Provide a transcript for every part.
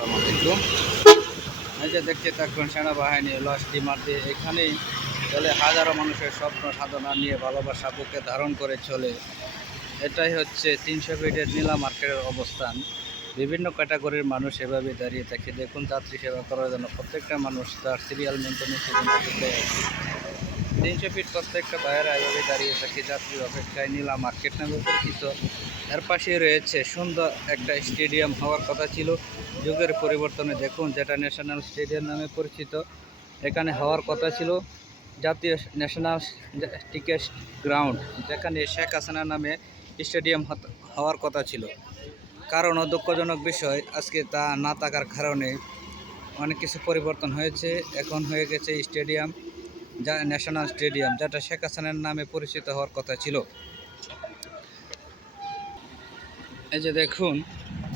আসসালামাইকুম এই দেখতে থাকুন, সেনাবাহিনী লস ডিমার্টে এখানেই চলে হাজারো মানুষের স্বপ্ন সাধনা নিয়ে ভালোবাসা বুকে ধারণ করে চলে। এটাই হচ্ছে তিনশো ফিটের নীলা মার্কেটের অবস্থান। বিভিন্ন ক্যাটাগরির মানুষ এভাবে দাঁড়িয়ে থাকে। দেখুন, যাত্রী সেবা করার জন্য প্রত্যেকটা মানুষ তার সিরিয়াল আছে তিনশো ফিট প্রত্যেকটা বাইরে এভাবে দাঁড়িয়ে থাকে। যাত্রীর অপেক্ষায় নীলা মার্কেট নামে পরিচিত। এর পাশে রয়েছে সুন্দর একটা স্টেডিয়াম হওয়ার কথা ছিল। যুগের পরিবর্তনে দেখুন যেটা ন্যাশনাল স্টেডিয়াম নামে পরিচিত। এখানে হওয়ার কথা ছিল। জাতীয় ন্যাশনাল টিকেট গ্রাউন্ড যেখানে শেখ হাসিনা নামে স্টেডিয়াম হওয়ার কথা ছিল। কারণ দুঃখজনক বিষয়, আজকে তা না থাকার কারণে অনেক কিছু পরিবর্তন হয়েছে। এখন হয়ে গেছে স্টেডিয়াম যা ন্যাশনাল স্টেডিয়াম যেটা শেখ হাসিনার নামে পরিচিত হওয়ার কথা ছিল। এই যে দেখুন,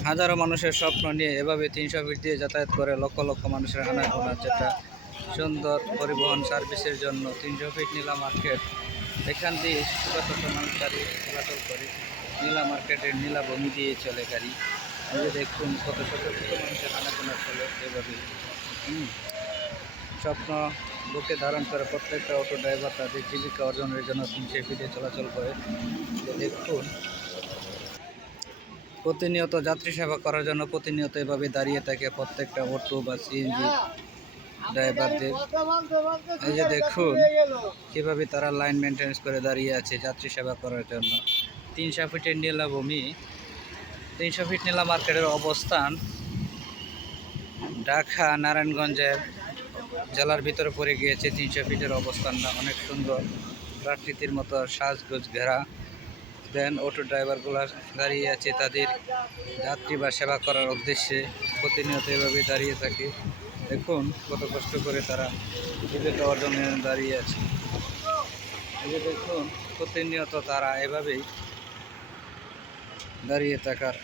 হাজারো মানুষের স্বপ্ন নিয়ে এভাবে তিনশো ফিট দিয়ে যাতায়াত করে লক্ষ লক্ষ মানুষের আনাগোনা যেটা সুন্দর পরিবহন সার্ভিসের জন্য তিনশো ফিট নীলা মার্কেট এখান দিয়ে শত মানুষ গাড়ি চলাচল করে। নীলা মার্কেটের নীলা ভূমি দিয়ে চলে গাড়ি। এই দেখুন, কত শত শত মানুষের আনাগোনা চলে এভাবে। স্বপ্ন বুকে ধারণ করে প্রত্যেকটা অটো ড্রাইভার তাদের জীবিকা অর্জনের জন্য তিনশো ফিটে চলাচল করে। দেখুন প্রতিনিয়ত যাত্রী সেবা করার জন্য প্রতিনিয়ত এভাবে দাঁড়িয়ে থাকে প্রত্যেকটা অটো বা সিএনজি ড্রাইভারদের এই যে দেখুন, কীভাবে তারা লাইন মেনটেন্স করে দাঁড়িয়ে আছে যাত্রী সেবা করার জন্য। তিনশো ফিটের নীলাভূমি তিনশো ফিট নীলা মার্কেটের অবস্থান ঢাকা নারায়ণগঞ্জের জেলার ভিতরে পড়ে গিয়েছে। তিনশো ফিটের অবস্থানটা অনেক সুন্দর। প্রাকৃতির মতো সাজগোজ ঘেরা। দেন অটো ড্রাইভারগুলো দাঁড়িয়ে আছে তাদের যাত্রী বা সেবা করার উদ্দেশ্যে। প্রতিনিয়ত এভাবে দাঁড়িয়ে থাকে। দেখুন কত কষ্ট করে তারা জীবিকা অর্জনে দাঁড়িয়ে আছে। দেখুন, প্রতিনিয়ত তারা এভাবেই দাঁড়িয়ে থাকার